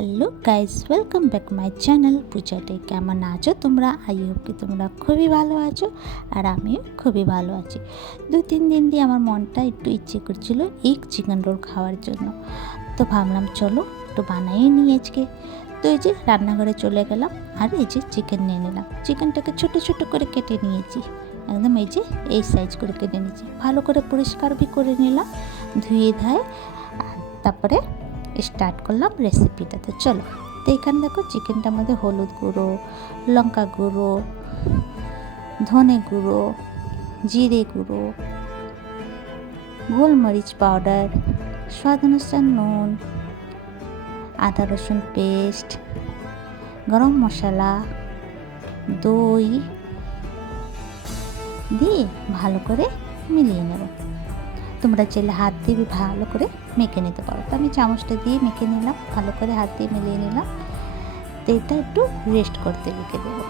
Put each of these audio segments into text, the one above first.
Hello guys, welcome back my channel পূজাতে। কেমন আছো তোমরা? আই হোপ কি তোমরা খুবই ভালো আছো, আর আমিও খুবই ভালো আছি। 2-3 দিন দিয়ে আমার মনটা একটু ইচ্ছে করছিল এগ চিকেন রোল খাওয়ার জন্য। তো ভাবলাম চলো একটু বানাই নিই আজকে। তো এই যে রান্নাঘরে চলে গেলাম, আর এই যে চিকেন নিয়ে নিলাম। চিকেনটাকে ছোট ছোট করে কেটে নিয়েছি, একদম এই যে এই সাইজ করে কেটে নিয়েছি। ভালো করে পরিষ্কার করে নিলাম, ধুয়ে ধায়। আর তারপরে স্টার্ট করলাম রেসিপিটা। তো চলো, তো এখানে দেখো চিকেনটার মধ্যে হলুদ গুঁড়ো, লঙ্কা গুঁড়ো, ধনে গুঁড়ো, জিরে গুঁড়ো, গোলমরিচ পাউডার, স্বাদ অনুসার নুন, আদা রসুন পেস্ট, গরম মশলা, দই দিয়ে ভালো করে মিলিয়ে নেব। তোমরা চাইলে হাত দিয়ে ভালো করে মেখে নিতে পারো। তো আমি চামচটা দিয়ে মেখে নিলাম, ভালো করে হাত দিয়ে মিলিয়ে নিলাম। তো এটা একটু রেস্ট করতে রেখে দেবো।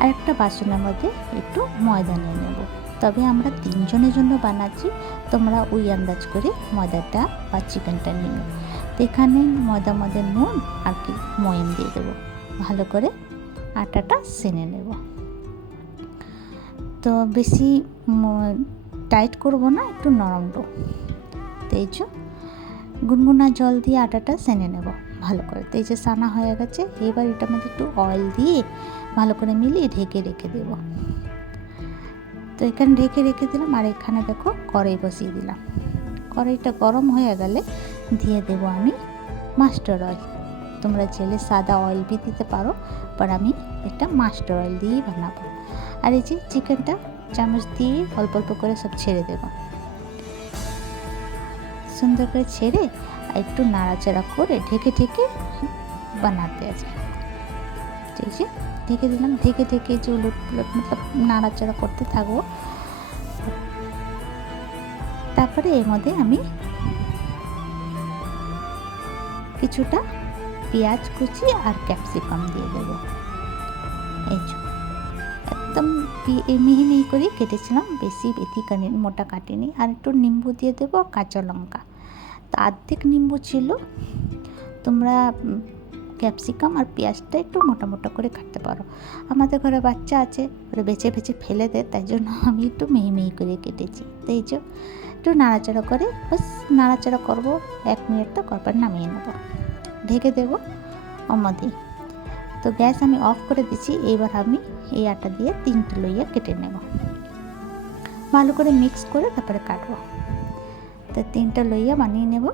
আর একটা বাসনের মধ্যে একটু ময়দা নিয়ে নেব। তবে আমরা 3 জনের জন্য বানাচ্ছি, তোমরা ওই আন্দাজ করে ময়দাটা বা চিকেনটা নিয়ে নেব। তো এখানে ময়দার মধ্যে নুন আর কি ময়াম দিয়ে দেবো, ভালো করে আটাটা সেনে নেব। তো বেশি টাইট করব না, একটু নরম ডো। তো এই যে গুনগুনা জল দিয়ে আটাটা সেনে নেব ভালো করে। তো এই যে সানা হয়ে গেছে, এবার এটার মধ্যে একটু অয়েল দিয়ে ভালো করে মিলিয়ে ঢেকে রেখে দেব। তো এখানে ঢেকে রেখে দিলাম। আর এখানে দেখো কড়াই বসিয়ে দিলাম। কড়াইটা গরম হয়ে গেলে দিয়ে দেব আমি মাস্টার্ড অয়েল। তোমরা চাইলে সাদা অয়েল বি দিতে পারো, বাট আমি এটা মাস্টার্ড অয়েল দিয়েই বানাবো। আর এই যে চিকেনটা চামচ দিয়ে অল্প অল্প করে সব ছেড়ে দেব, সুন্দর করে ছেড়ে একটু নাড়াচাড়া করে ঢেকে ঢেকে বানাতে আছে। এই যে ঢেকে দিলাম, ঢেকে ঢেকে যে উলট পুলট মতলব নাড়াচাড়া করতে থাকবো। তারপরে এর মধ্যে আমি কিছুটা পেঁয়াজ কুচি আর ক্যাপসিকাম দিয়ে দেবো। এই যে একদম মিহি মিহি করে কেটেছিলাম, বেশি মোটা কাটিনি। আর একটু নিম্বু দিয়ে দেবো, কাঁচা লঙ্কা। তো অর্ধেক নিম্বু ছিল, তোমরা ক্যাপসিকাম আর পেঁয়াজটা একটু মোটা মোটা করে কাটতে পারো। আমাদের ঘরে বাচ্চা আছে, ওরা বেছে বেছে ফেলে দেয়, তাই জন্য আমি একটু মিহি মিহি করে কেটেছি। তো এই যে একটু নাড়াচাড়া করে, বাস নাড়াচাড়া করবো 1 মিনিট, তো তারপর নামিয়ে নেবো, ঢেকে দেবো অমদি। তো গ্যাস আমি অফ করে দিচ্ছি। এবার আমি এই আটা দিয়ে 3টে লইয়া কেটে নেব, ভালো করে মিক্স করে তারপরে কাটবো। তো 3টে লইয়া বানিয়ে নেব।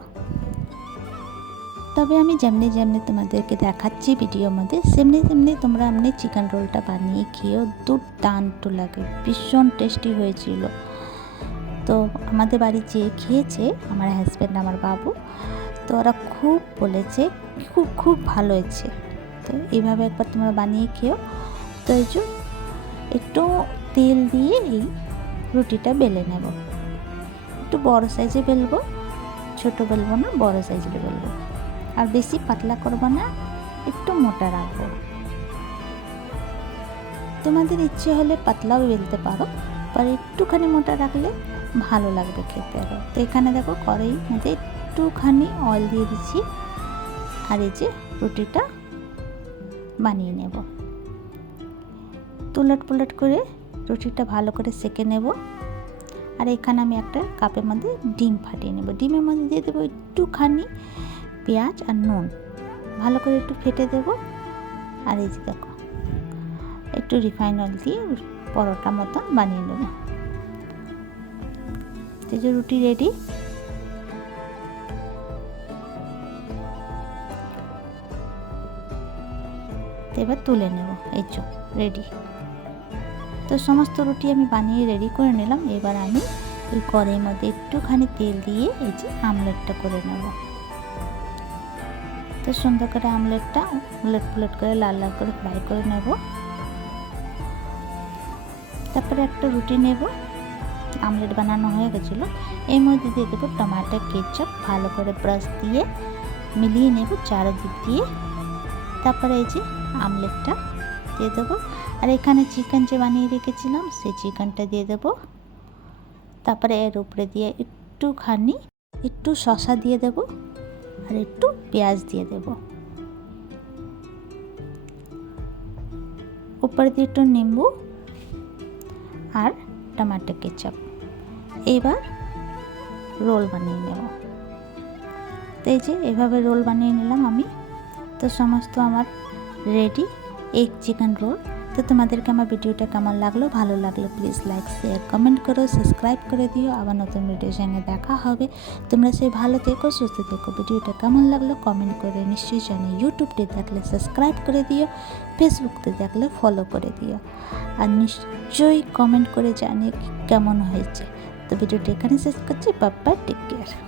তবে আমি যেমনি যেমনি তোমাদেরকে দেখাচ্ছি ভিডিওর মধ্যে, সেমনি তেমনি তোমরা এমনি চিকেন রোলটা বানিয়ে খেয়েও, দুর্দান্ত লাগে, ভীষণ টেস্টি হয়েছিল। তো আমাদের বাড়ি যে খেয়েছে, আমার হাজব্যান্ড, আমার বাবু, তো ওরা খুব বলেছে খুব খুব ভালো হয়েছে। তো এইভাবে একবার তোমরা বানিয়ে খেও। তো এই যে একটু তেল দিয়ে এই রুটিটা বেলে নেব। একটু বড় সাইজে বেলবো, ছোট বেলবো না, বড় সাইজে বেলবো। আর বেশি পাতলা করবো না, একটু মোটা রাখবো। তোমাদের ইচ্ছে হলে পাতলাও বেলতে পারো, আর একটুখানি মোটা রাখলে ভালো লাগবে খেতে আরও। তো এখানে দেখো কড়াইয়ের মধ্যে একটুখানি অয়েল দিয়ে দিচ্ছি, আর এই যে রুটিটা বানিয়ে নেব। উলট পুলট করে রুটিটা ভালো করে সেঁকে নেব। আর এখানে আমি একটা কাপের মধ্যে ডিম ফাটিয়ে নেব। ডিমের মধ্যে দিয়ে দেবো একটুখানি পেঁয়াজ আর নুন, ভালো করে একটু ফেটে দেব। আর এই যে দেখো একটু রিফাইন অয়েল দিয়ে পরোটা মতন বানিয়ে নেব। এই যে রুটি রেডি। এবার তুলে নেব, এই যে রেডি। তো সমস্ত রুটি আমি বানিয়ে রেডি করে নিলাম। এবার আমি এই কড়াইয়ের মধ্যে একটুখানি তেল দিয়ে এই যে আমলেটটা করে নেব। তো সুন্দর করে আমলেটটা উলট পুলট করে লাল লাল করে ফ্রাই করে নেব। তারপরে একটা রুটি নেব, আমলেট বানানো হয়ে গেছিলো। এর মধ্যে দিয়ে দেবো টমেটো কেচাপ, ভালো করে ব্রাশ দিয়ে মিলিয়ে নেব চারিদিক দিয়ে। তারপরে এই যে আমলেটটা দিয়ে দেবো। আর এখানে চিকেন যে বানিয়ে রেখেছিলাম, সেই চিকেনটা দিয়ে দেবো। তারপরে এর উপরে দিয়ে একটু শসা দিয়ে দেবো। আর একটু পেঁয়াজ দিয়ে দেব, উপর দিয়ে একটু নিম্বু আর টমেটো কেচাপ। এবার রোল বানিয়ে নেব। তো এই যে এভাবে রোল বানিয়ে নিলাম আমি। তো সমস্ত আমার রেডি এগ চিকেন রোল। তো তোমাদেরকে আমার ভিডিওটা কেমন লাগলো, ভালো লাগলো প্লিজ লাইক শেয়ার কমেন্ট করো, সাবস্ক্রাইব করে দিও। আবার নতুন ভিডিওর সঙ্গে দেখা হবে। তোমরা সেই ভালো থেকো, সুস্থ থেকো। ভিডিওটা কেমন লাগলো কমেন্ট করে নিশ্চয়ই জানি। ইউটিউবতে দেখলে সাবস্ক্রাইব করে দিও, ফেসবুকতে দেখলে ফলো করে দিও, আর নিশ্চয়ই কমেন্ট করে জানিয়ে কেমন হয়েছে। তো ভিডিওটা এখানে শেষ করছি। Bye bye, take care.